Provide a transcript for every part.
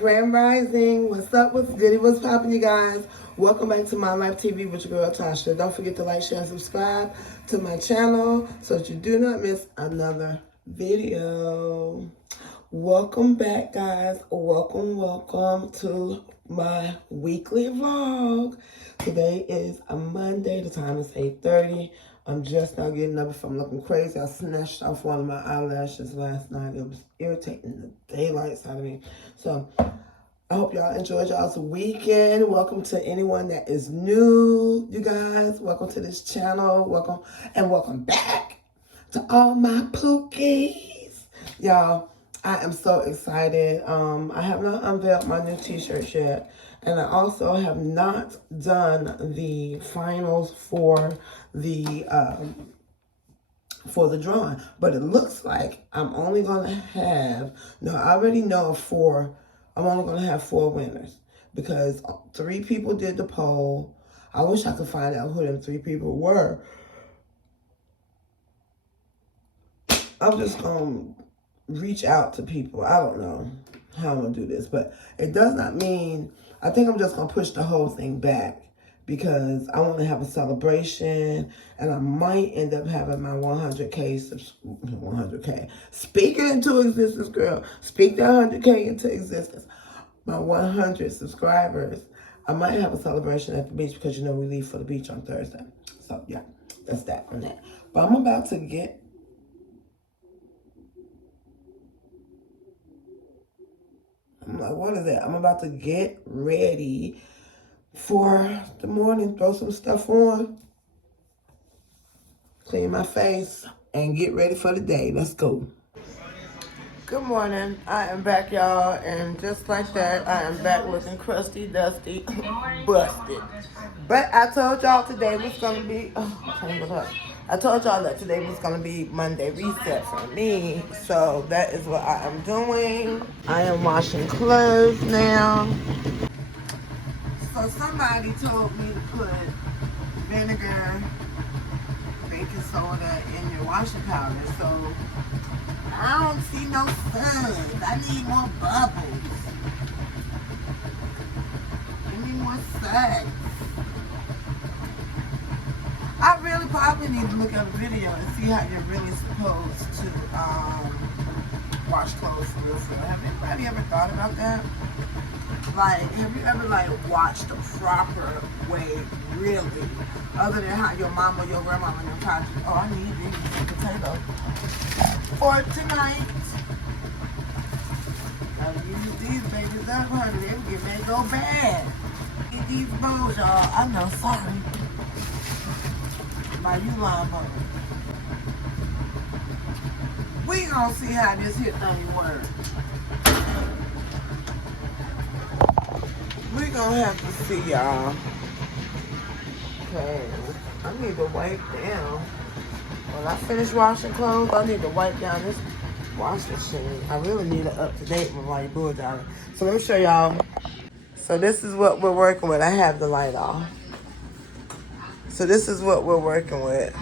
Grand Rising, what's up, what's goody, what's poppin', you guys? Welcome back to My Life TV with your girl Tasha. Don't forget to like, share, and subscribe to my channel so that you do not miss another video. Welcome back, guys. Welcome to my weekly vlog. Today is a Monday. The time is 8:30. I'm just now getting up if I'm looking crazy. I snatched off one of my eyelashes last night. It was irritating the daylights out of me. So I hope y'all enjoyed y'all's weekend. Welcome to anyone that is new, you guys. Welcome to this channel. Welcome back to all my pookies. Y'all, I am so excited. I have not unveiled my new t-shirts yet. And I also have not done the finals for the drawing. But it looks like I'm only going to have, no, I already know I'm only going to have 4 winners. Because 3 people did the poll. I wish I could find out who them 3 people were. I'm just going to reach out to people. I don't know how I'm going to do this. But it does not mean, I think I'm just going to push the whole thing back. Because I want to have a celebration. And I might end up having my 100K. Speak it into existence, girl. Speak that 100K into existence. My 100 subscribers. I might have a celebration at the beach because, you know, we leave for the beach on Thursday. So, yeah. That's that on that. But I'm about to get... I'm like, what is that? I'm about to get ready for the morning. Throw some stuff on. Clean my face. And get ready for the day. Let's go. Good morning. I am back, y'all. And just like that, I am back looking crusty, dusty, busted. But I told y'all today was going to be... I told y'all that today was going to be Monday reset for me. So that is what I am doing. I am washing clothes now. So somebody told me to put vinegar, baking soda in your washing powder. So I don't see no suds. I need more bubbles. Give me more suds. I really probably need to look at a video and see how you're really supposed to wash clothes for real. Have anybody ever thought about that? Like, have you ever watched the proper way, really? Other than how your mama, your grandmama, your taught you, oh, I need these potatoes for tonight. Gotta use these babies up, honey. They go bad. Eat these bowls, y'all. I know, sorry. By you lawnmower. We gonna see how this here thing works. We gonna have to see, y'all. Okay, I need to wipe down. When I finish washing clothes, I need to wipe down this wash machine. I really need it up to date with my boards out. So let me show y'all. So this is what we're working with. I have the light off. So this is what we're working with.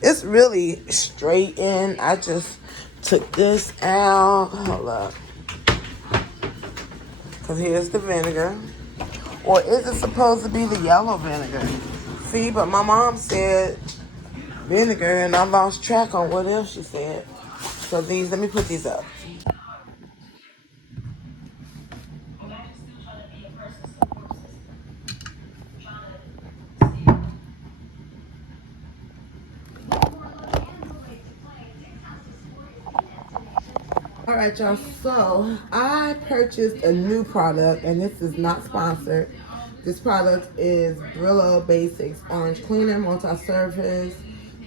It's really straight in. I just took this out. Hold up. Because here's the vinegar. Or is it supposed to be the yellow vinegar? See, but my mom said vinegar and I lost track on what else she said. So these, let me put these up. All right, y'all, so I purchased a new product, and this is not sponsored. This product is Brillo Basics Orange Cleaner, multi-surface,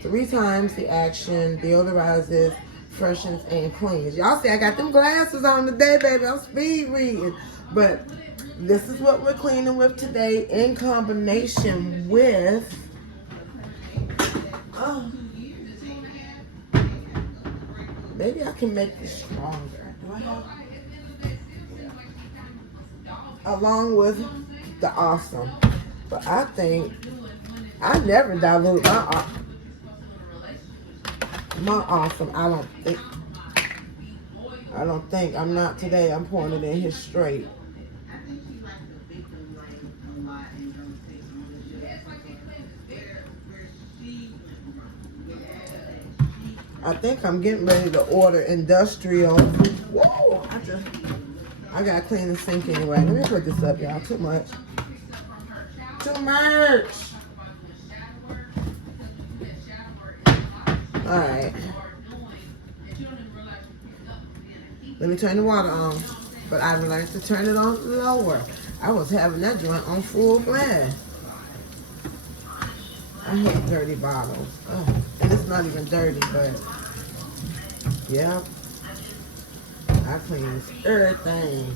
3 times the action, deodorizes, freshens, and cleans. Y'all see I got them glasses on today, baby. I'm speed reading. But this is what we're cleaning with today in combination with... maybe I can make this stronger. Do I have... along with the awesome. But I think I never dilute my awesome. I don't think. I don't think. I'm not today. I'm pouring it in here straight. I think I'm getting ready to order industrial. Whoa! I gotta clean the sink anyway. Let me put this up, y'all. Too much. Too much. All right. Let me turn the water on. But I learned to turn it on lower. I was having that joint on full blast. I hate dirty bottles. Oh, and it's not even dirty, but yeah, I clean everything.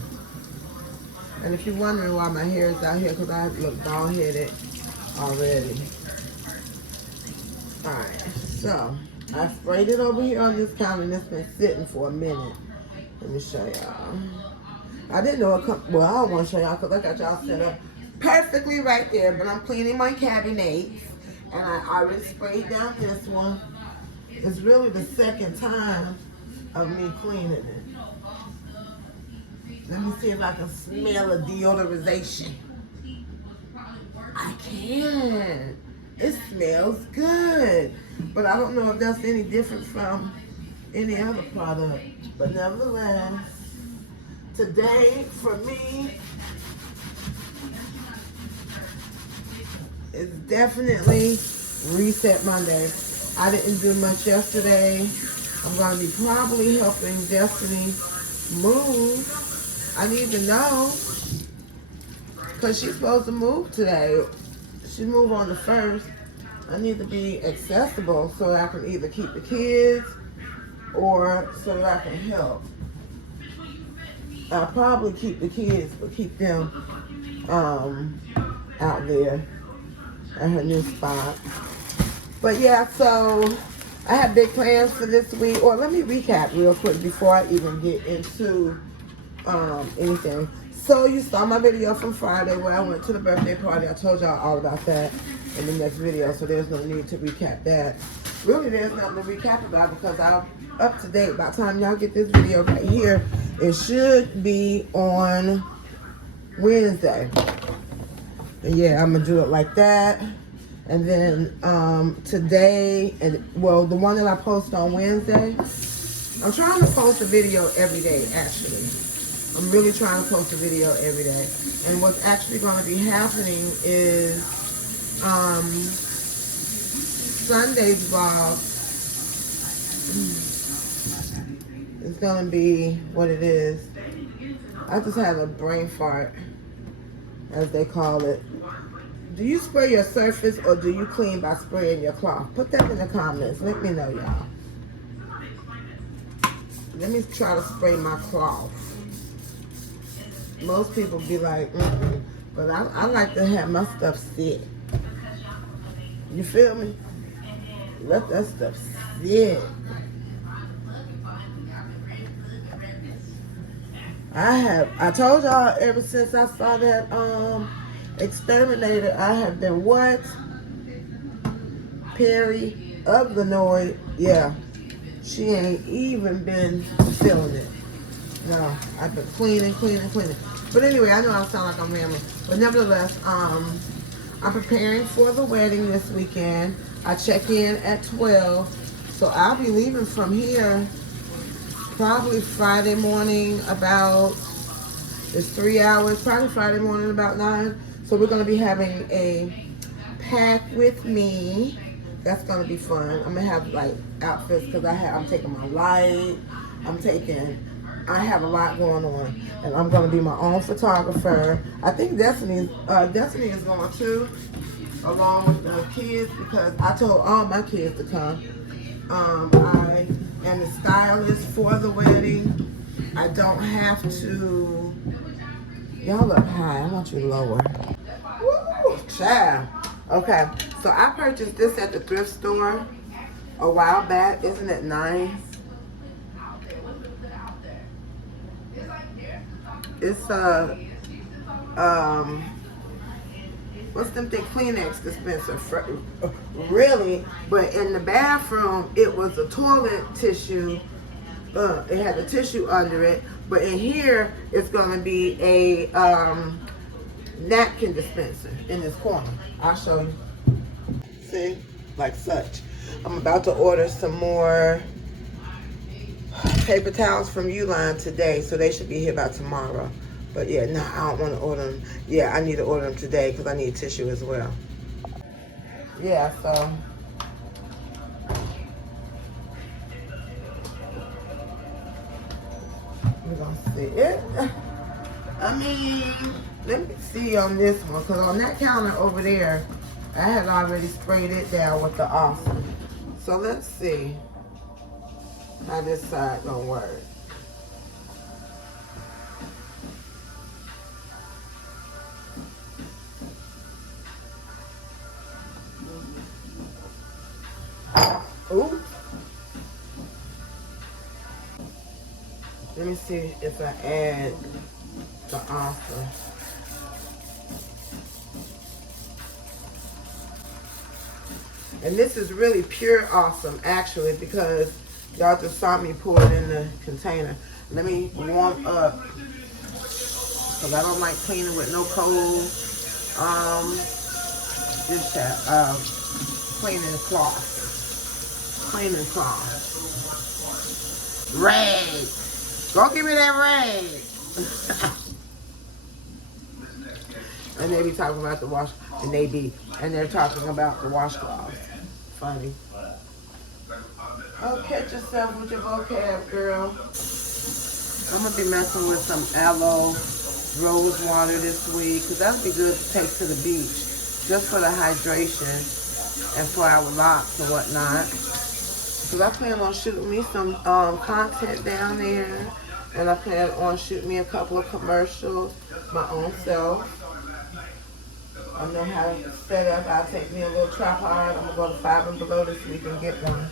And if you're wondering why my hair is out here, because I look bald-headed already. Alright, so I sprayed it over here on this counter, and it's been sitting for a minute. Let me show y'all. I didn't know it well, I don't want to show y'all because I got y'all set up perfectly right there, but I'm cleaning my cabinets. And I already sprayed down this one. It's really the second time of me cleaning it. Let me see if I can smell a deodorization. I can. It smells good. But I don't know if that's any different from any other product. But nevertheless, today for me, it's definitely Reset Monday. I didn't do much yesterday. I'm going to be probably helping Destiny move. I need to know because she's supposed to move today. She moved on the 1st. I need to be accessible so that I can either keep the kids or so that I can help. I'll probably keep the kids, but keep them out there at her new spot. But yeah, so I have big plans for this week. Or let me recap real quick before I even get into anything. So you saw my video from Friday where I went to the birthday party. I told y'all all about that in the next video, so there's no need to recap that. Really, there's nothing to recap about because I'm up to date. By the time y'all get this video right here, it should be on Wednesday. And yeah, I'm gonna do it like that. And then today, well, the one that I post on Wednesday, I'm trying to post a video every day, actually. I'm really trying to post a video every day. And what's actually going to be happening is Sunday's vlog is going to be what it is. I just had a brain fart, as they call it. Do you spray your surface or do you clean by spraying your cloth? Put that in the comments. Let me know, y'all. Let me try to spray my cloth. Most people be like, but I like to have my stuff sit. You feel me? Let that stuff sit. I told y'all ever since I saw that Exterminator, I have been what? Perry of the Noid. Yeah. She ain't even been feeling it. No, I've been cleaning. But anyway, I know I sound like I'm rambling. But nevertheless, I'm preparing for the wedding this weekend. I check in at 12. So I'll be leaving from here probably Friday morning about, it's 3 hours, probably Friday morning about 9. So we're going to be having a pack with me. That's going to be fun. I'm going to have like outfits because I'm taking my light. I have a lot going on. And I'm going to be my own photographer. I think Destiny is going too, along with the kids, because I told all my kids to come. I am the stylist for the wedding. I don't have to. Y'all look high. I want you lower. Woo, child. Okay, so I purchased this at the thrift store a while back. Isn't it nice? It's what's them thick Kleenex dispenser? Really? But in the bathroom, it was a toilet tissue It had the tissue under it, but in here it's gonna be a napkin dispenser in this corner. I'll show you. See, like such. I'm about to order some more paper towels from Uline today, so they should be here by tomorrow. But yeah, no, I don't want to order them. Yeah, I need to order them today because I need tissue as well. Yeah, so we're gonna see it. I mean, let me see on this one, because on that counter over there, I had already sprayed it down with the awesome. So let's see how this side gonna work. Ooh. Let me see if I add the awesome. And this is really pure awesome, actually, because y'all just saw me pour it in the container. Let me warm up, because I don't like cleaning with no cold cleaning cloth. Cleaning cloth. Rag. Go give me that rag. And they be talking about the wash, and they're talking about the washcloths. Funny. Oh, catch yourself with your vocab, girl. I'm gonna be messing with some aloe rose water this week, because that'll be good to take to the beach, just for the hydration and for our locks and whatnot. Because I plan on shooting me some content down there, and I plan on shooting me a couple of commercials my own self. I know how to set up. I'll take me a little tripod. I'm gonna go to Five and Below this week and get one.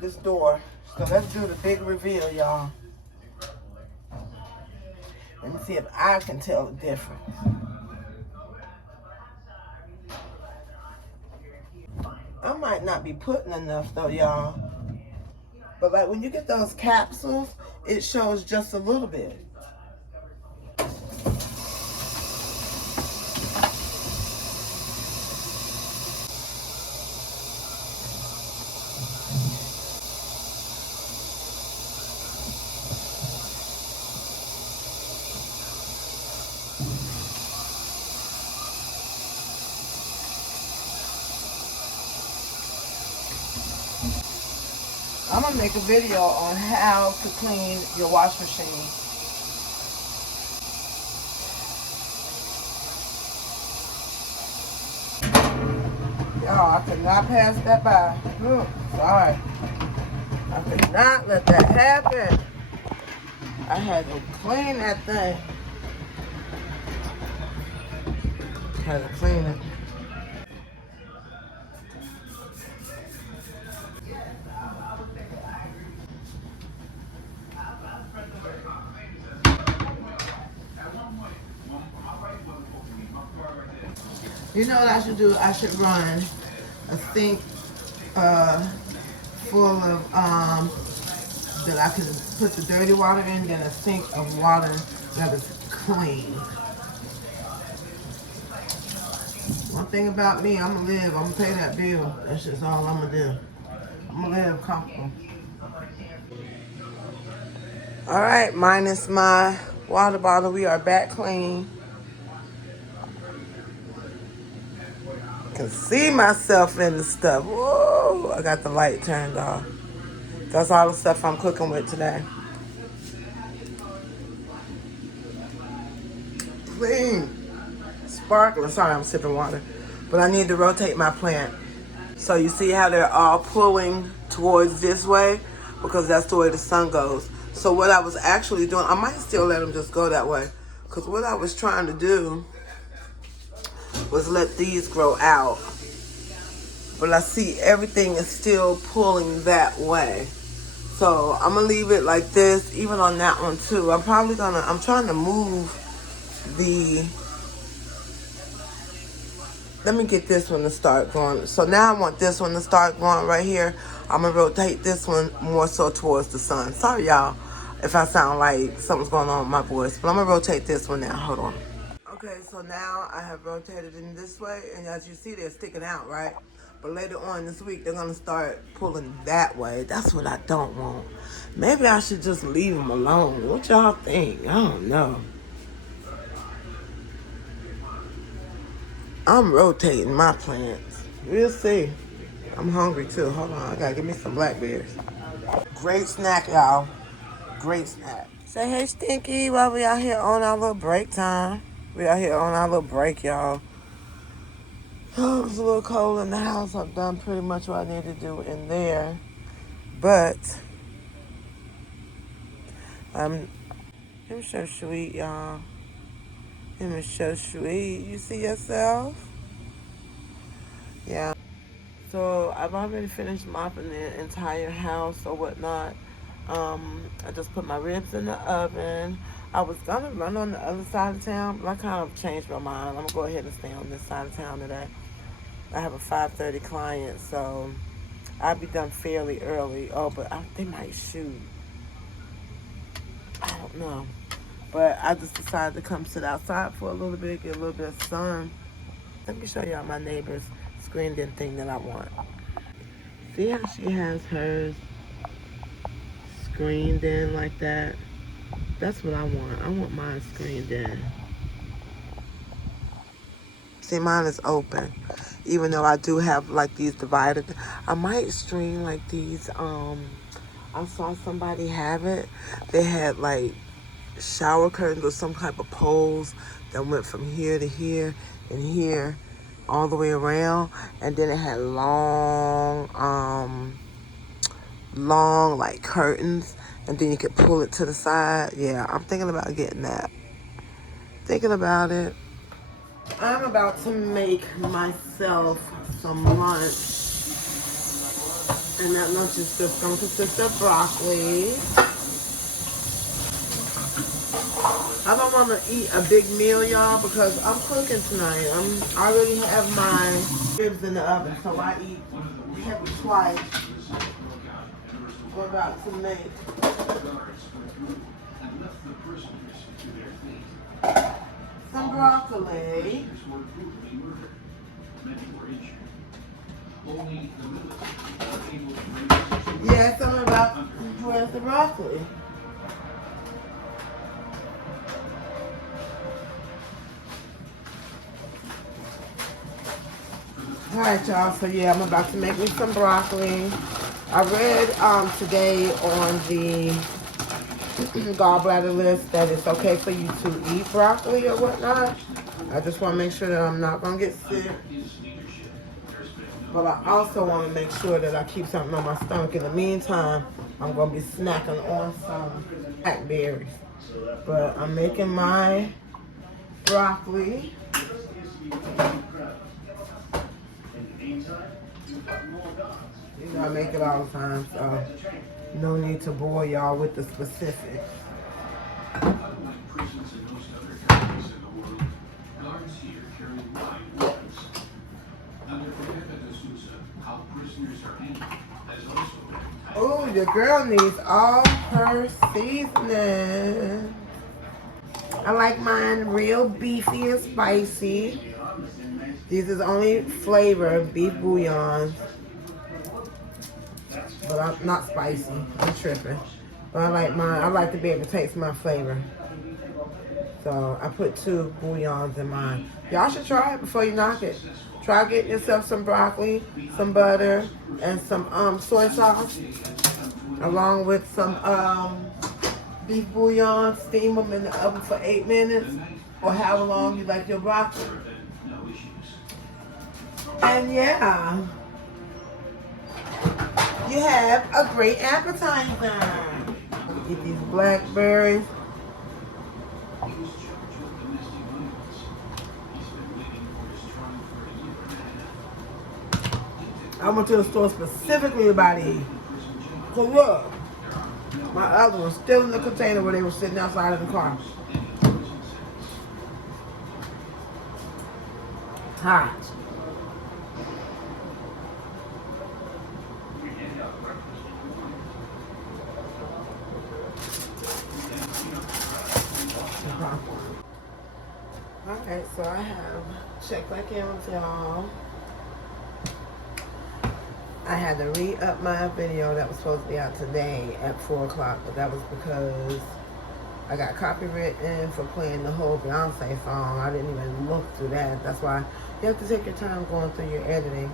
This door. So let's do the big reveal, y'all. Let me see if I can tell the difference. I might not be putting enough though, y'all. But like when you get those capsules, it shows just a little bit. I'm gonna make a video on how to clean your wash machine. Y'all, I could not pass that by. Ooh, sorry. I could not let that happen. I had to clean that thing. Had to clean it. You know what I should do? I should run a sink full of that I can put the dirty water in, then a sink of water that is clean. One thing about me, I'm gonna live. I'm gonna pay that bill. That's just all I'm gonna do. I'm gonna live comfortable. All right, minus my water bottle, we are back clean. Can see myself in the stuff. Whoa, I got the light turned off. That's all the stuff I'm cooking with today. Clean. Sparkling. Sorry, I'm sipping water. But I need to rotate my plant. So you see how they're all pulling towards this way? Because that's the way the sun goes. So what I was actually doing, I might still let them just go that way. Because what I was trying to do was let these grow out. But I see everything is still pulling that way. So I'm gonna leave it like this, even on that one too. I'm trying to move the, let me get this one to start going. So now I want this one to start going right here. I'm gonna rotate this one more so towards the sun. Sorry y'all if I sound like something's going on with my voice, but I'm gonna rotate this one now. Hold on. Okay, so now I have rotated in this way, and as you see, they're sticking out, right? But later on this week, they're gonna start pulling that way. That's what I don't want. Maybe I should just leave them alone. What y'all think? I don't know. I'm rotating my plants. We'll see. I'm hungry too. Hold on, I gotta get me some blackberries. Great snack, y'all. Great snack. Say hey, Stinky, while we out here on our little break time. We out here on our little break, y'all. Oh, it's a little cold in the house. I've done pretty much what I need to do in there. But, him so sweet, y'all. Him is so sweet. You see yourself? Yeah. So, I've already finished mopping the entire house or whatnot. I just put my ribs in the oven. I was going to run on the other side of town, but I kind of changed my mind. I'm going to go ahead and stay on this side of town today. I have a 5:30 client, so I'll be done fairly early. Oh, but they might shoot. I don't know. But I just decided to come sit outside for a little bit, get a little bit of sun. Let me show y'all my neighbor's screened in thing that I want. See how she has hers screened in like that? That's what I want. I want mine screened in. See, mine is open. Even though I do have like these divided. I might stream like these. I saw somebody have it. They had like shower curtains or some type of poles that went from here to here and here all the way around. And then it had long like curtains. And then you could pull it to the side. Yeah, I'm thinking about getting that. Thinking about it. I'm about to make myself some lunch. And that lunch is just going to consist of broccoli. I don't want to eat a big meal, y'all, because I'm cooking tonight. I already have my ribs in the oven, so I eat heavy twice. We're about to make some broccoli. Yes, I'm about, where's the broccoli? Alright, y'all, so yeah, I'm about to make me some broccoli. I read today on the gallbladder list that it's okay for you to eat broccoli or whatnot. I just want to make sure that I'm not going to get sick. But I also want to make sure that I keep something on my stomach. In the meantime, I'm going to be snacking on some blackberries. But I'm making my broccoli. You know, I make it all the time, so no need to bore y'all with the specifics. Oh, your girl needs all her seasoning. I like mine real beefy and spicy. These is only flavor beef bouillon. But I'm not spicy. I'm tripping. But I like mine. I like to be able to taste my flavor. So I put 2 bouillons in mine. Y'all should try it before you knock it. Try getting yourself some broccoli, some butter, and some soy sauce. Along with some beef bouillon. Steam them in the oven for 8 minutes. Or however long you like your broccoli. And yeah. You have a great appetizer. Get these blackberries. I went to the store specifically to buy these. So look, My other one's still in the container where they were sitting outside of the car. Hot. Alright, so I have checked back in with y'all. I had to re-up my video that was supposed to be out today at 4 o'clock, but that was because I got copywritten for playing the whole Beyonce song. I didn't even look through that. That's why you have to take your time going through your editing.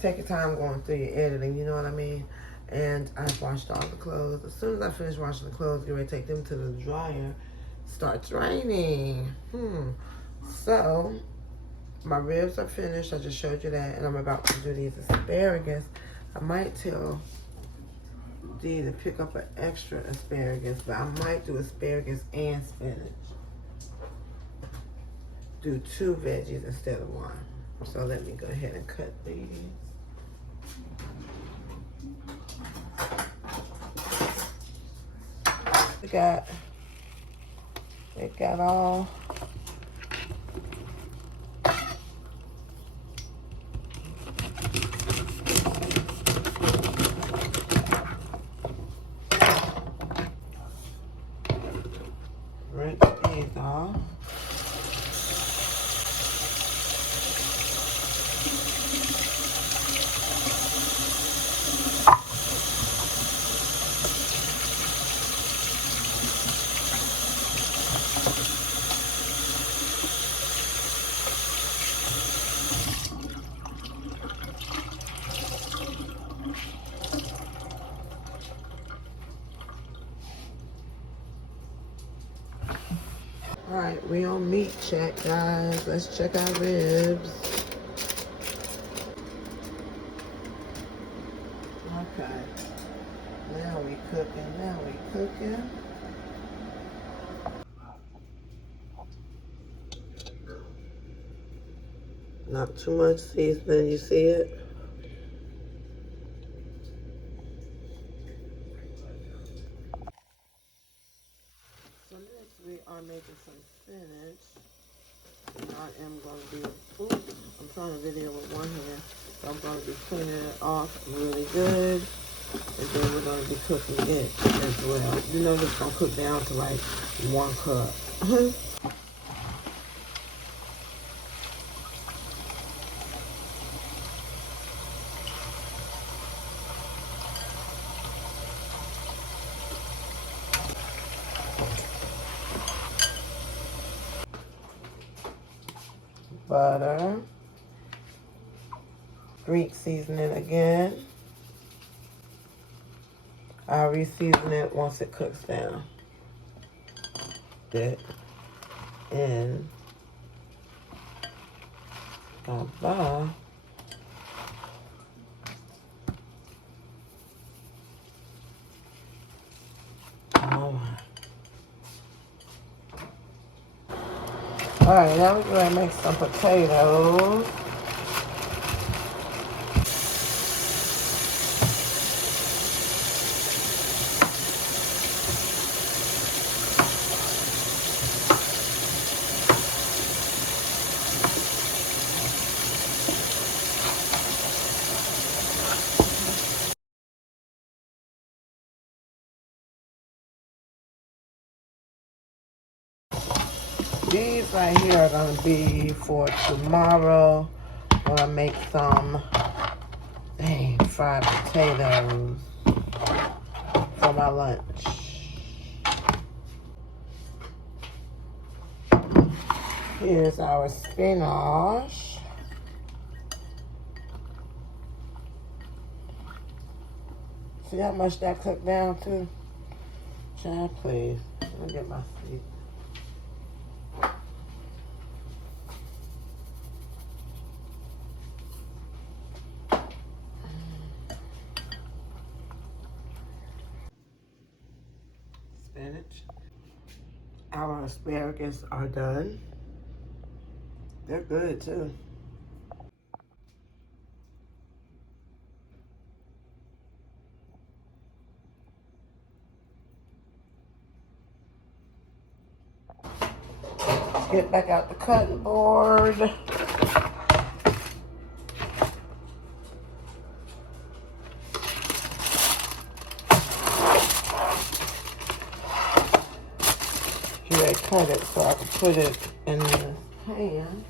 Take your time going through your editing, you know what I mean? And I washed all the clothes. As soon as I finish washing the clothes, get ready to take them to the dryer. Starts raining. So my ribs are finished. I just showed you that, and I'm about to do these asparagus. I might tell Dee to pick up an extra asparagus, but I might do asparagus and spinach. Do 2 veggies instead of 1. So let me go ahead and cut these. It got all rinse these off. All right, we on meat check, guys. Let's check our ribs. Okay. Now we cooking. Not too much seasoning, you see it? So next we are making some spinach. And I am going to be, I'm trying to video with one hand. So I'm going to be cleaning it off really good. And then we're going to be cooking it as well. You know, it's going to cook down to like 1 cup. Butter. Greek seasoning again. I'll re-season it once it cooks down. It in Baba. Alright, now we're going to make some potatoes. These right here are going to be for tomorrow when I make some fried potatoes for my lunch. Here's our spinach. See how much that cooked down to? Child, please. Let me get my seat. Spinach. Our asparagus are done. They're good too. get back out the cutting board. Here I cut it so I can put it in the pan.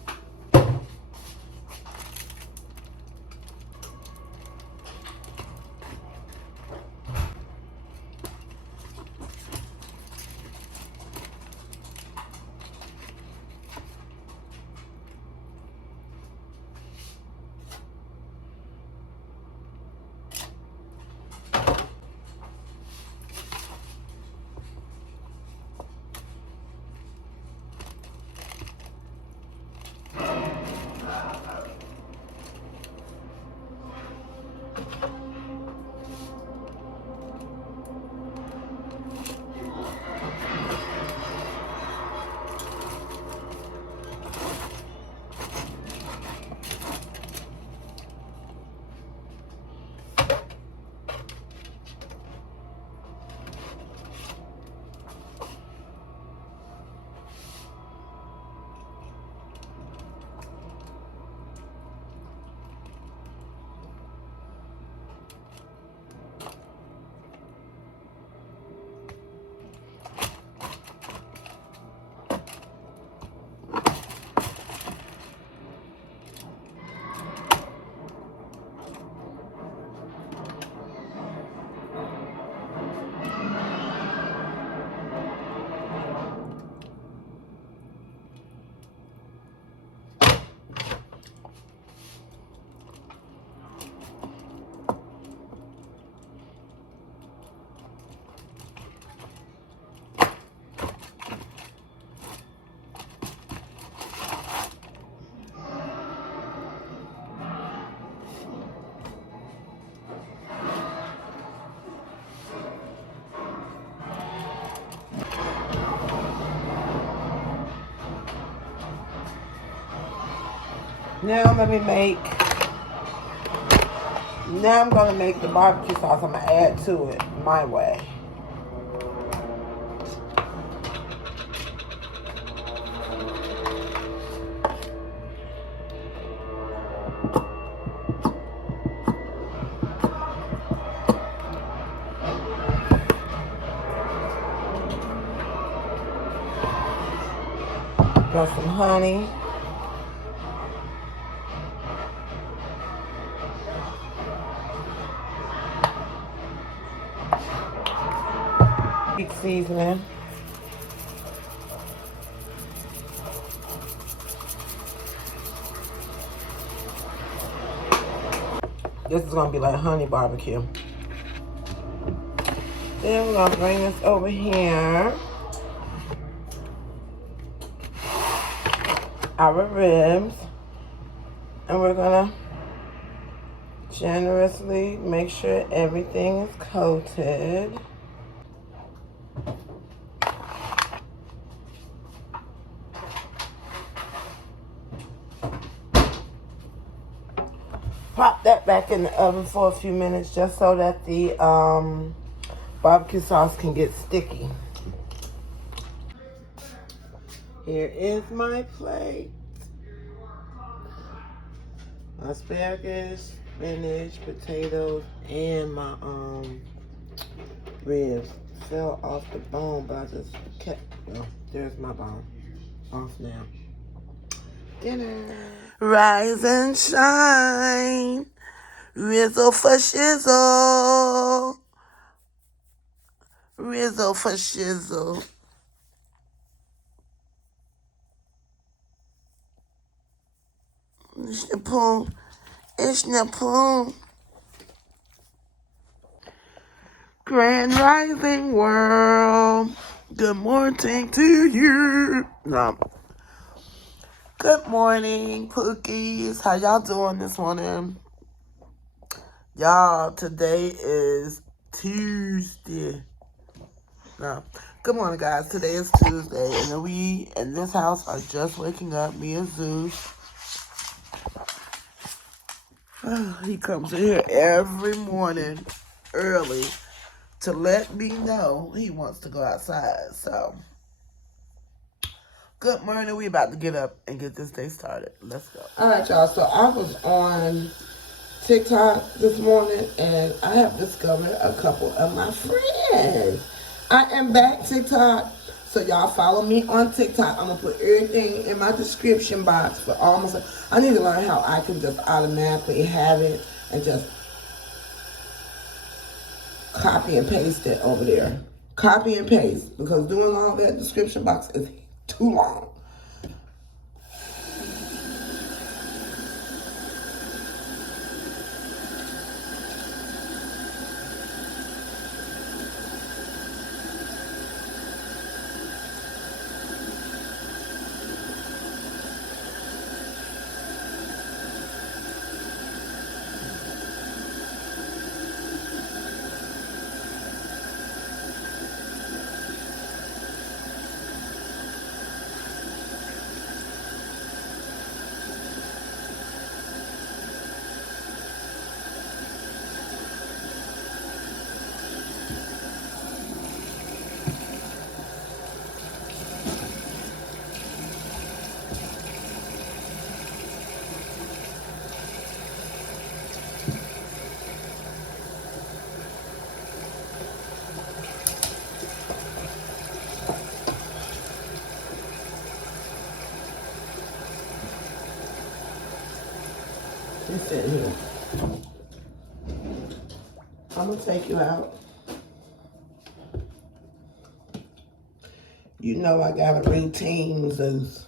Now I'm gonna make the barbecue sauce. I'm gonna add to it my way. Got some honey. Seasoning. This is gonna be like honey barbecue. Then we're gonna bring this over here. Our ribs. And we're gonna generously make sure everything is coated. Pop that back in the oven for a few minutes just so that the barbecue sauce can get sticky. Here is my plate. Asparagus, spinach, potatoes, and my ribs fell off the bone, but I just kept, well, there's my bone off now. Dinner. Rise and shine, Rizzo for shizzle, Rizzo for shizzle. It's Nepal. Grand Rising World. Good morning to you. No. Good morning, Pookies. How y'all doing this morning? Y'all, today is Tuesday. No. Good morning, guys. Today is Tuesday, and we in this house are just waking up. Me and Zeus. He comes in here every morning early to let me know he wants to go outside. So, Good morning. We about to get up and get this day started. Let's go. All right, y'all. So I was on TikTok this morning, and I have discovered a couple of my friends. I am back TikTok. So y'all follow me on TikTok. I'm going to put everything in my description box for almost. I need to learn how I can just automatically have it and just copy and paste it over there. Copy and paste, because doing all that description box is too long. You sit here. I'm going to take you out. You know I got a routine, Zeus.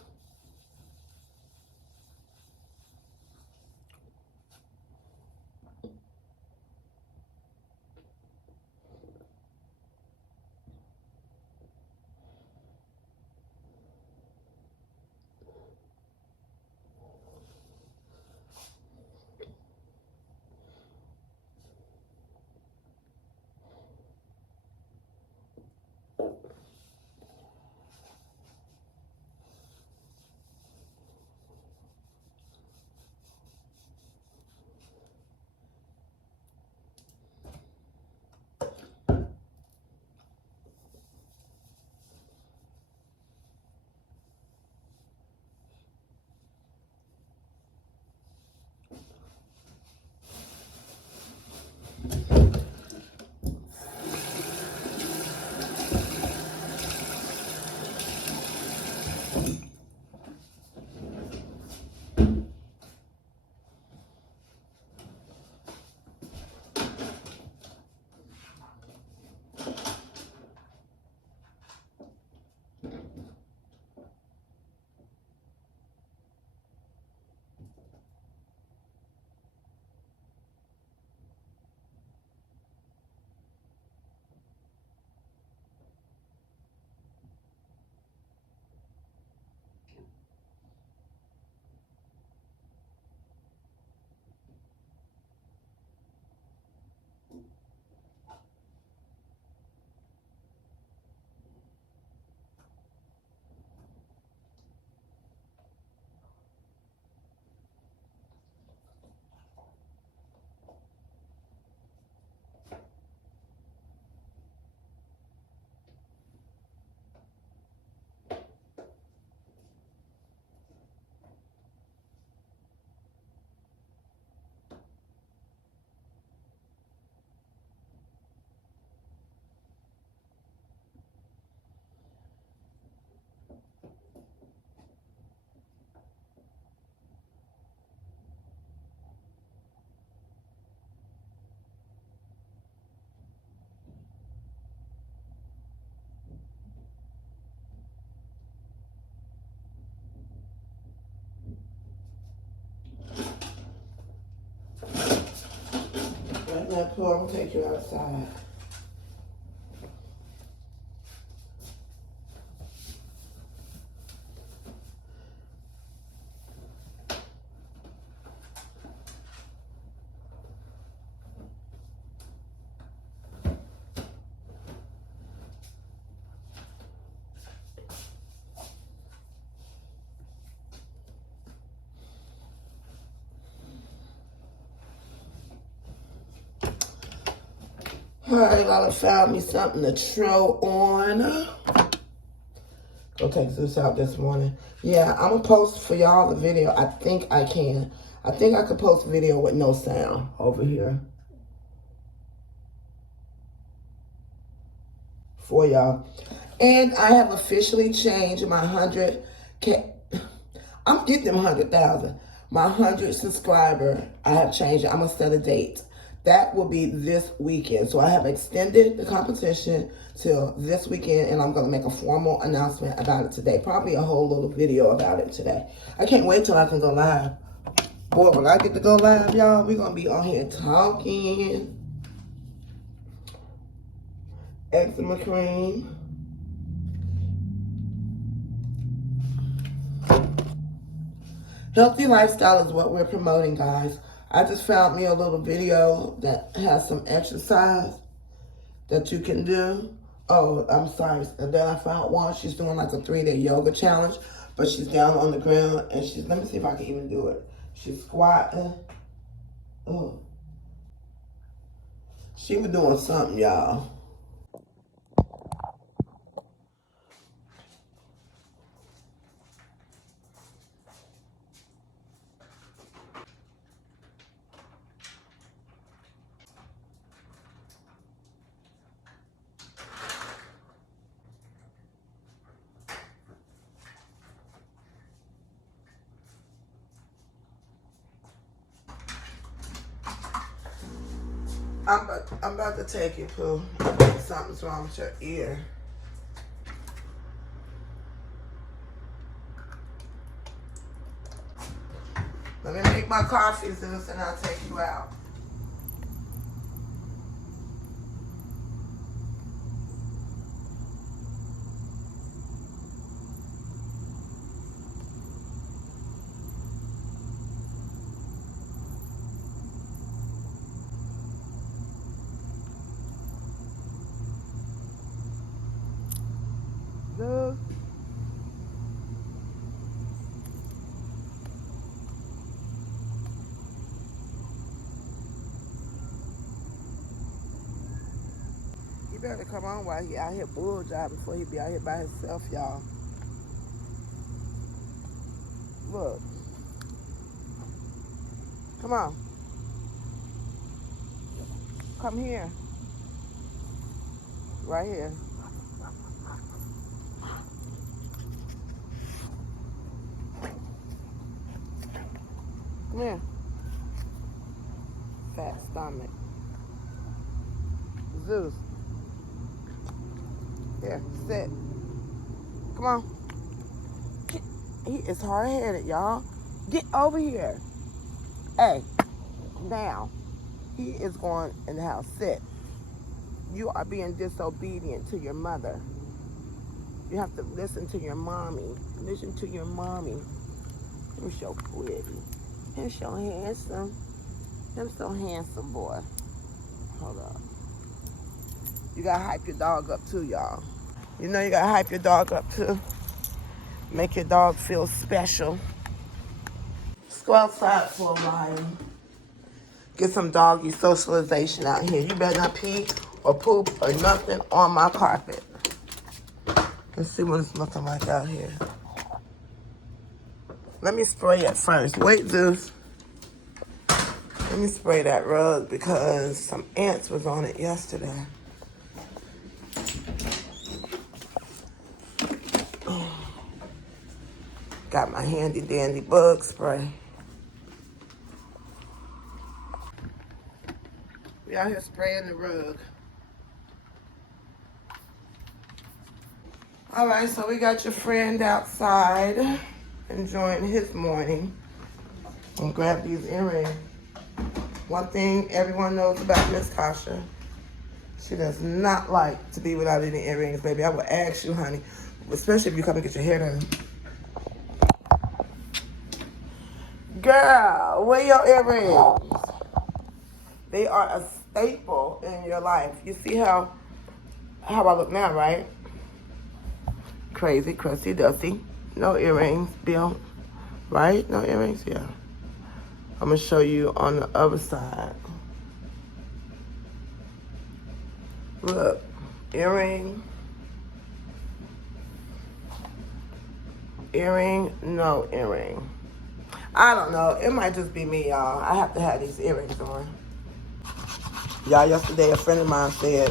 Right now, Paul, I'm going to take you outside. All right, I found me something to throw on. Go take Zeus out this morning. Yeah, I'm going to post for y'all the video. I think I can. I think I could post a video with no sound over here for y'all. And I have officially changed my 100K. I'm getting them 100,000. My 100 subscriber, I have changed it. I'm going to set a date. That will be this weekend. So I have extended the competition till this weekend, and I'm going to make a formal announcement about it today. Probably a whole little video about it today. I can't wait till I can go live. Boy, when I get to go live, y'all, we're going to be on here talking. Eczema cream. Healthy lifestyle is what we're promoting, guys. I just found me a little video that has some exercise that you can do. Oh, I'm sorry. And then I found one. She's doing like a 3-day yoga challenge, but she's down on the ground and she's, let me see if I can even do it. She's squatting. Oh. She was doing something, y'all. I'm about to take it, Pooh. I think something's wrong with your ear. Let me make my coffee, Zeus, and I'll take you out. Zeus. He better come on while he out here bull jobbing before he be out here by himself, y'all. Look. Come on. Come here. Right here. Come here. Fat stomach. Zeus. Here, sit. Come on. He is hard-headed, y'all. Get over here. Hey, now. He is going in the house. Sit. You are being disobedient to your mother. You have to listen to your mommy. Listen to your mommy. He's so pretty. He's so handsome. He's so handsome, boy. Hold up. You gotta hype your dog up too, y'all. You know you gotta hype your dog up too. Make your dog feel special. Let's go outside for a while. Get some doggy socialization out here. You better not pee or poop or nothing on my carpet. Let's see what it's looking like out here. Let me spray it first. Wait, Zeus. Let me spray that rug because some ants was on it yesterday. Got my handy dandy bug spray. We out here spraying the rug. All right, so we got your friend outside enjoying his morning. And grab these earrings. One thing everyone knows about Miss Kasha, she does not like to be without any earrings, baby. I would ask you, honey, especially if you come and get your hair done. Girl, where your earrings? They are a staple in your life. You see how I look now, right? Crazy, crusty, dusty. No earrings, Bill. Right? No earrings? Yeah. I'm going to show you on the other side. Look. Earring. Earring, no earring. I don't know. It might just be me, y'all. I have to have these earrings on. Y'all, yesterday a friend of mine said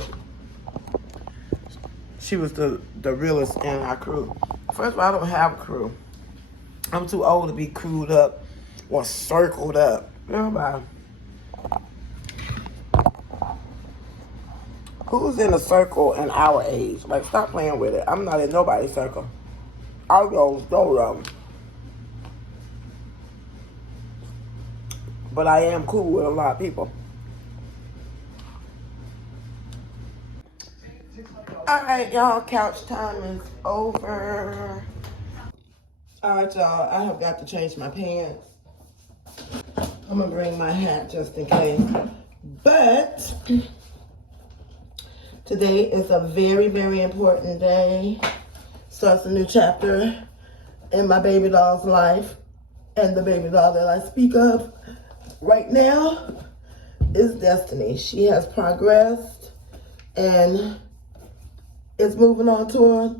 she was the realest in our crew. First of all, I don't have a crew. I'm too old to be crewed up or circled up. Everybody. Who's in a circle in our age? Like, stop playing with it. I'm not in nobody's circle. I'll go them. But I am cool with a lot of people. Alright, y'all, couch time is over. Alright, y'all, I have got to change my pants. I'm gonna bring my hat just in case. But today is a very, very important day. Starts a new chapter in my baby doll's life. And the baby doll that I speak of right now is Destiny. She has progressed and is moving on to a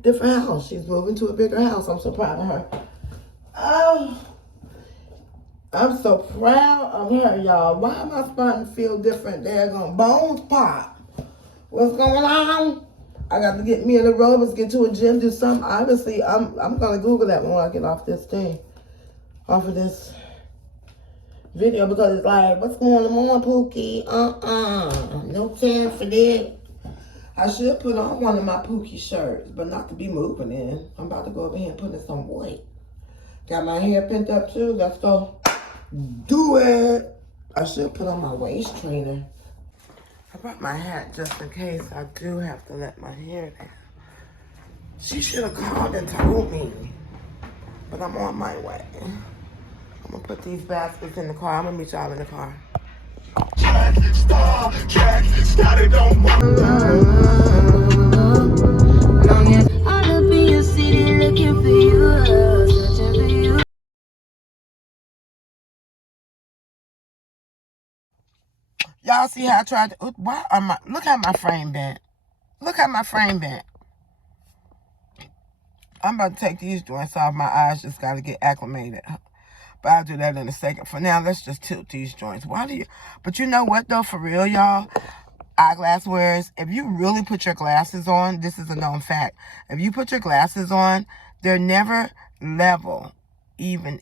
different house. She's moving to a bigger house. I'm so proud of her. Oh, I'm so proud of her, y'all. Why am I starting to feel different? They're going bones pop. What's going on? I got to get me in the aerobics, get to a gym, do something. Obviously, I'm going to Google that when I get off this thing, off of this video, because it's like, what's going on, Pookie? No time for that. I should put on one of my Pookie shirts, but not to be moving in. I'm about to go over here and put in some weight. Got my hair pent up too. Let's go do it. I should put on my waist trainer. I brought my hat just in case I do have to let my hair down. She should have called and told me. But I'm on my way. I'm gonna put these baskets in the car. I'm gonna meet y'all in the car. Track, started on my I'll be a city looking for you, searching for you. Y'all see how I tried to, why are my, look how my frame bent. Look how my frame bent. I'm about to take these joints off. My eyes just got to get acclimated. But I'll do that in a second. For now, let's just tilt these joints. Why do you, but you know what though, for real, y'all? Eyeglass wearers, if you really put your glasses on, this is a known fact. If you put your glasses on, they're never level, even.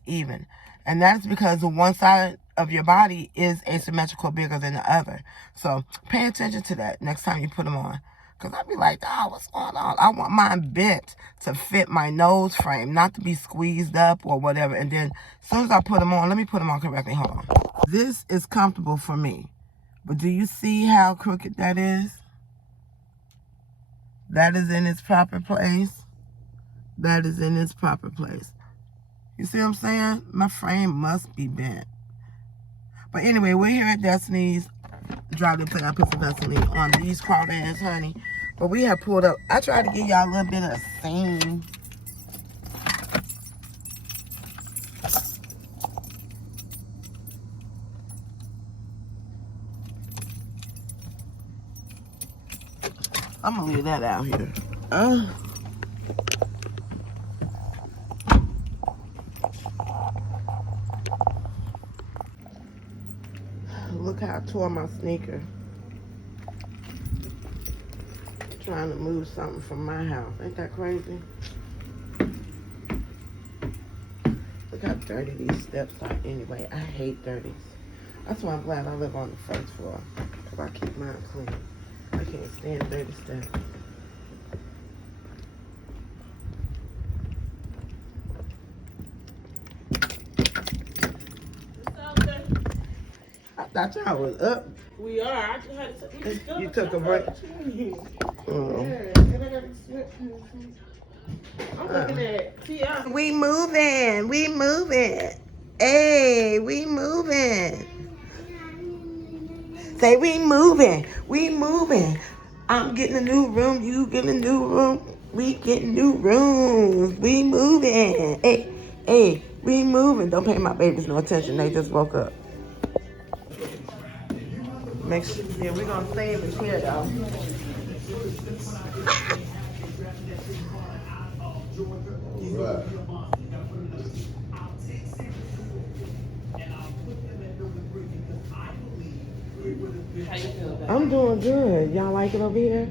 And that is because the one side of your body is asymmetrical, bigger than the other. So pay attention to that next time you put them on. Because I'd be like, oh, what's going on? I want mine bent to fit my nose frame, not to be squeezed up or whatever. And then as soon as I put them on, let me put them on correctly. Hold on. This is comfortable for me. But do you see how crooked that is? That is in its proper place. That is in its proper place. You see what I'm saying? My frame must be bent. But anyway, we're here at Destiny's. Drive the plane. I put some Vaseline on these crawdads, honey. But we have pulled up. I tried to give y'all a little bit of a scene. I'm gonna leave that out here. Look how I tore my sneaker. Trying to move something from my house. Ain't that crazy? Look how dirty these steps are anyway. I hate dirties. That's why I'm glad I live on the first floor. Because I keep mine clean. I can't stand dirty steps. I thought y'all was up. We are. I just had to. You took a break. I'm looking at T.I. We moving. Hey, we moving. Say we moving. I'm getting a new room. You getting a new room. We getting new rooms. We moving. Hey, we moving. Don't pay my babies no attention. They just woke up. Make sure, yeah, we're gonna save it here though. How you feel about it? I'm doing good. Y'all like it over here?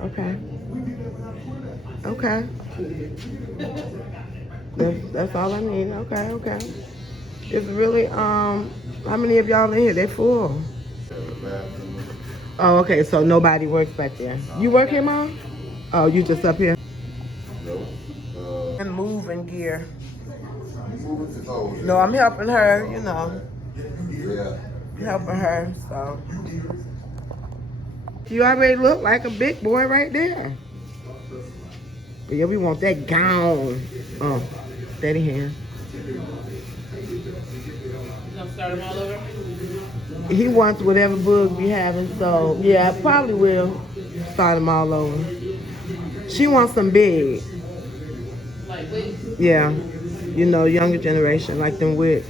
Okay. Okay. That's all I need. Okay, okay. It's really, how many of y'all in here? They full. Oh, okay, so nobody works back there. You work here, Mom? Oh, you just up here? And moving gear. No, I'm helping her, you know. Helping her, so. You already look like a big boy right there. But yeah, we want that gown. Oh, steady hand. You gonna start them all over? He wants whatever book we having, so yeah, I probably will start them all over. She wants some big. Like wigs? Yeah, you know, younger generation, like them with.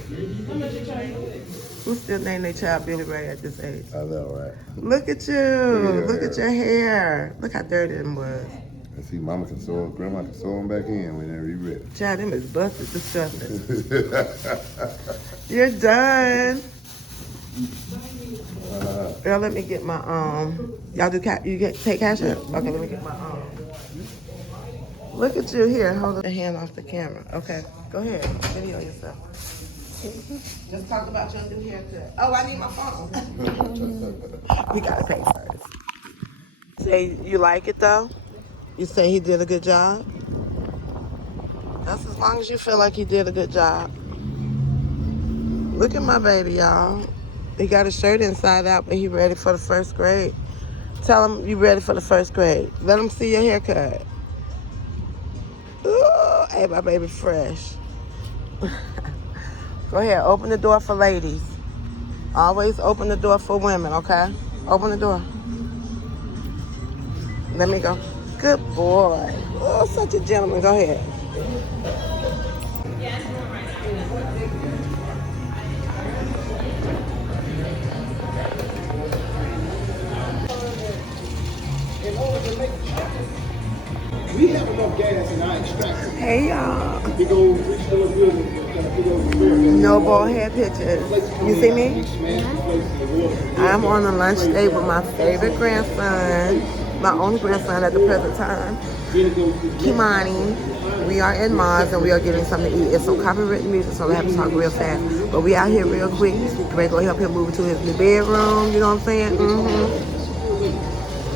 How much you charge for wigs? Who still name their child Billy Ray at this age? I know, right? Look at you. Look at your hair. Look how dirty them was. I see Mama can sew, Grandma can sew them back in whenever you ready. Child, them is busted, disgusting. You're done. Girl, let me get my y'all do take cash up? Okay, let me get my look at you here. Hold your hand off the camera. Okay, go ahead. Video yourself. Just talk about your new haircut. Oh, I need my phone. You gotta pay first. Say you like it though? You say he did a good job? That's as long as you feel like he did a good job. Look at my baby, y'all. He got his shirt inside out, but he ready for the first grade. Tell him you ready for the first grade. Let him see your haircut. Ooh, hey, my baby fresh. Go ahead, open the door for ladies. Always open the door for women, okay? Open the door. Let me go. Good boy. Oh, such a gentleman. Go ahead. We have enough gas in our extractor. Hey, y'all. Big old three-story building, got a big old repair. No bald head pictures. You see me? I'm on a lunch date with my favorite grandson, my only grandson at the present time, Kimani. We are in Mars and we are getting something to eat. It's some copyrighted music, so we have to talk real fast. But we out here real quick. We're going to help him move into his new bedroom. You know what I'm saying?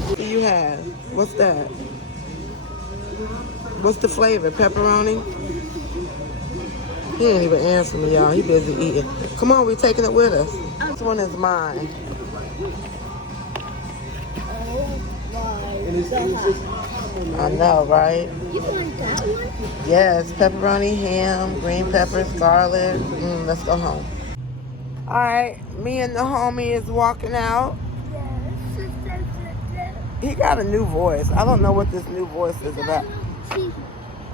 What do you have? What's that? What's the flavor? Pepperoni? He ain't even answer me, y'all. He busy eating. Come on, we taking it with us. This one is mine. I know, right? You want that one? Yes, pepperoni, ham, green peppers, garlic. Let's go home. All right, me and the homie is walking out. He got a new voice. I don't know what this new voice is about.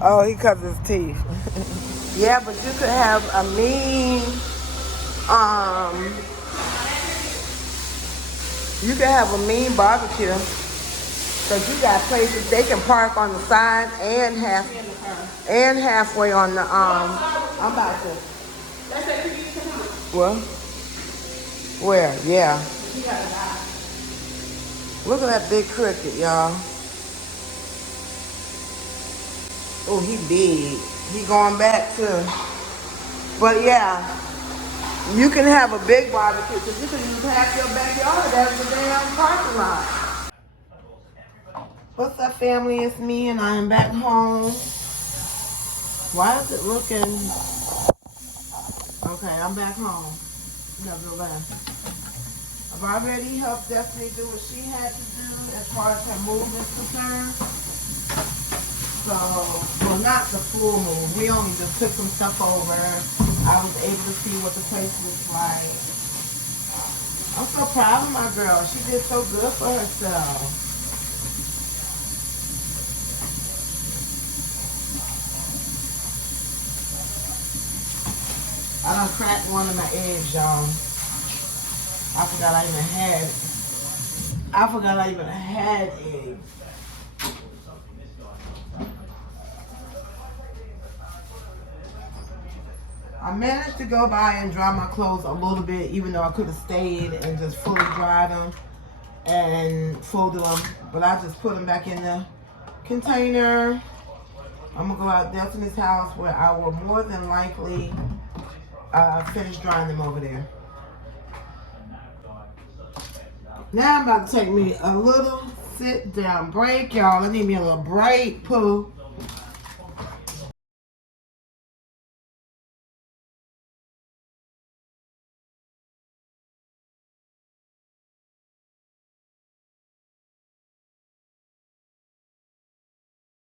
Oh, he cuts his teeth. Yeah, but you could have a mean, you could have a mean barbecue. Cause you got places they can park on the side and halfway on the I'm about to. What? Where? Yeah. Look at that big cricket, y'all. Oh, he big. He going back too. But yeah, you can have a big barbecue because you can use half your backyard as a damn parking lot. What's up, family? It's me and I am back home. Why is it looking... Okay, I'm back home. Gotta go back. I've already helped Destiny do what she had to do as far as her move is concerned. So, well, not the full move. We only just took some stuff over. I was able to see what the place looks like. I'm so proud of my girl. She did so good for herself. I done cracked one of my eggs, y'all. I forgot I even had eggs. I managed to go by and dry my clothes a little bit, even though I could have stayed and just fully dried them and folded them. But I just put them back in the container. I'm gonna go out there to this house where I will more than likely finish drying them over there. Now I'm about to take me a little sit down break, y'all. I need me a little break, poo.